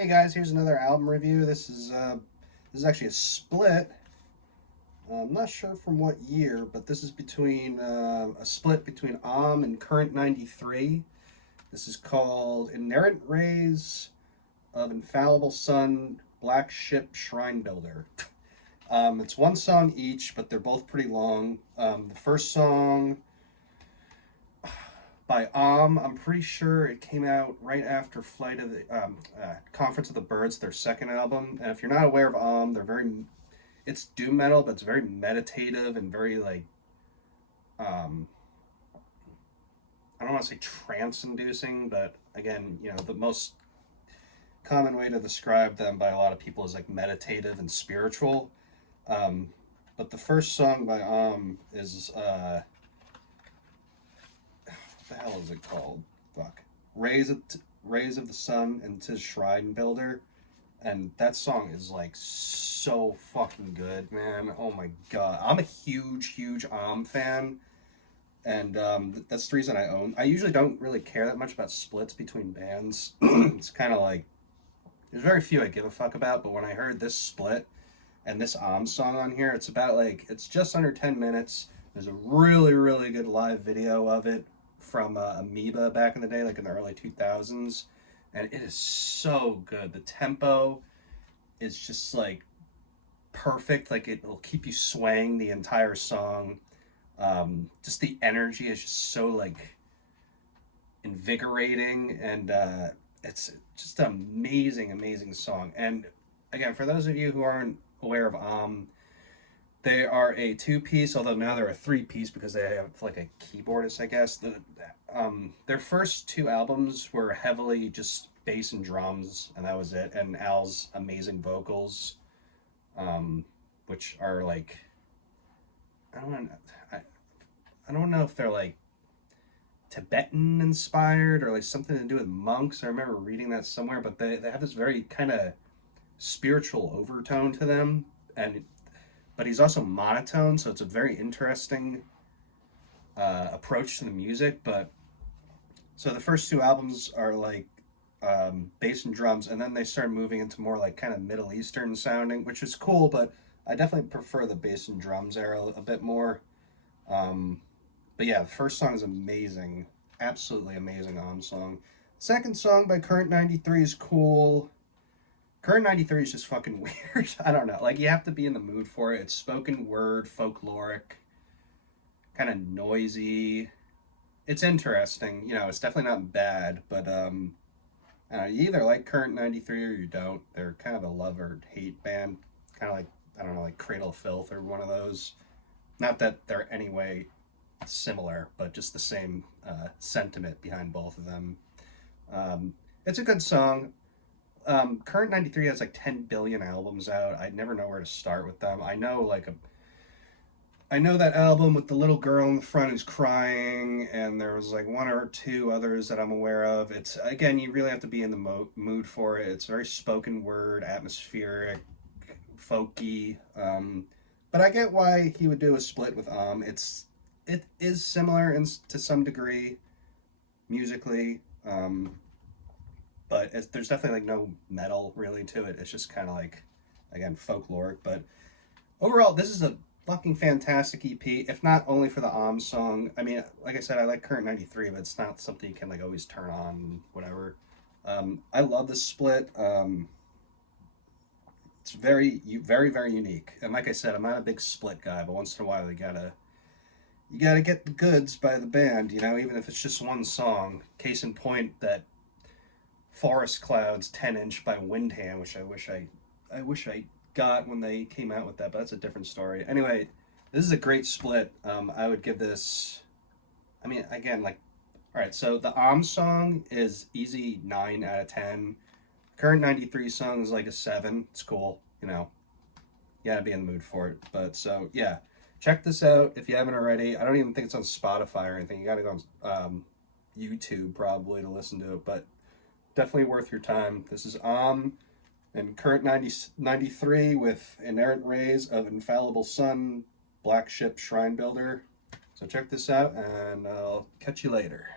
Hey guys, here's another album review. This is actually a split. I'm not sure from what year, but this is between a split between and Current 93. This is called Inerrant Rays of Infallible Sun, Black Ship Shrine Builder. It's one song each, but they're both pretty long. The first song by I'm pretty sure it came out right after Flight of the Conference of the Birds, their second album. And if you're not aware of they're very, it's doom metal, but it's very meditative and very like, um, I don't want to say trance-inducing, but again, the most common way to describe them by a lot of people is like meditative and spiritual. Um, but the first song by is the hell is it called? Fuck. Rays of the Sun and Tis Shrine Builder. And that song is like so fucking good, man. Oh my god. I'm a huge fan. And that's the reason I own. I usually don't really care that much about splits between bands. It's kind of like, there's very few I give a fuck about, but when I heard this split and this song on here, it's about like, it's just under 10 minutes. There's a really good live video of it from Amoeba back in the day, like in the early 2000s, and it is so good. The tempo is just like perfect. Like it'll keep you swaying the entire song. Just the energy is just so like invigorating, and it's just an amazing song. And again, for those of you who aren't aware of they are a two-piece, although now they're a three-piece because they have like a keyboardist, I guess. Their first two albums were heavily just bass and drums, and that was it. And Al's amazing vocals, which are like, I don't know, I don't know if they're like Tibetan inspired or like something to do with monks. I remember reading that somewhere, but they have this very kind of spiritual overtone to them, and but he's also monotone, so it's a very interesting approach to the music. But so the first two albums are like bass and drums, and then they started moving into more like kind of Middle Eastern sounding, which is cool. But I definitely prefer the bass and drums era a bit more. Um, but yeah, the first song is amazing, absolutely amazing song. Second song by Current 93 is cool. Current 93 is just fucking weird. I don't know. Like, you have to be in the mood for it. It's spoken word, folkloric, kind of noisy. It's interesting. It's definitely not bad, but I don't know, you either like Current 93 or you don't. They're kind of a love or hate band. Kind of like, I don't know, like Cradle of Filth or one of those. Not that they're anyway similar, but just the same sentiment behind both of them. It's a good song. Current 93 has like 10 billion albums out. I'd never know where to start with them. I know that album with the little girl in the front who's crying, and there was like one or two others that I'm aware of. It's, again, you really have to be in the mood for it. It's very spoken word, atmospheric, folky. But I get why he would do a split with it is similar to some degree musically. But there's definitely like no metal really to it. It's just kind of like, again, folkloric. But overall, this is a fucking fantastic EP. If not only for the song. I mean, like I said, I like Current 93, but it's not something you can like always turn on, whatever. I love this split. It's very unique. And like I said, I'm not a big split guy, but once in a while you gotta get the goods by the band, even if it's just one song. Case in point, that Forest Clouds 10-inch by Windham, which I wish I got when they came out with that, but that's a different story. Anyway, this is a great split. I would give this, I mean, again, like, all right, so the song is easy 9 out of 10. Current 93 song is like a 7. It's cool, you gotta be in the mood for it. But so yeah, check this out if you haven't already. I don't even think it's on Spotify or anything. You gotta go on YouTube probably to listen to it, but definitely worth your time. This is and Current 93 with Inerrant Rays of Infallible Sun, Black Ship Shrine Builder. So check this out, and I'll catch you later.